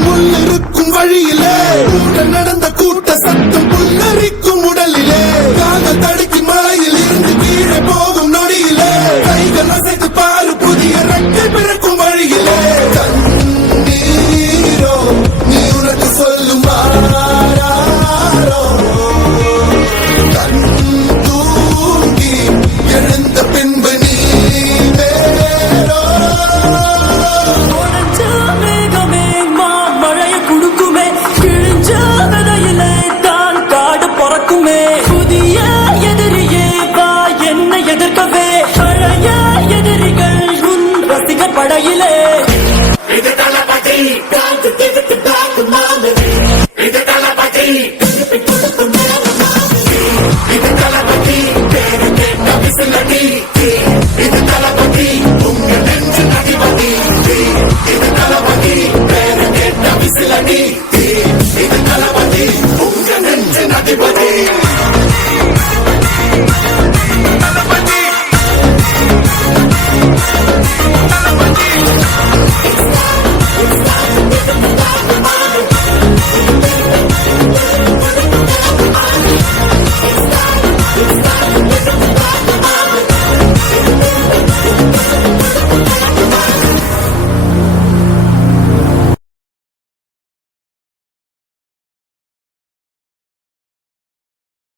முள்ளிருக்கும் வழியிலே நடந்த கூட்ட சத்தம் புல்லரிக்கும் உடலிலே காதல் தடுக்கி மலையில் இருந்து கீழே போகும் நொடியிலே கைகள் அசைத்து பாரு புதிய ரெக்கை பிறக்கும் வழியிலே கண்ணீரோ நீ உனக்கு சொல்லும் கண் தூங்கி எழுந்த பின்பு நீ வேறோ படையிலே இது தளபதி இது தளபதி இது தளபதி பேரு கேட்ட விசிலடி இது தளபதி உங்க நெஞ்சு அதிபதி இது தளபதி பேரு கேட்ட விசிலடி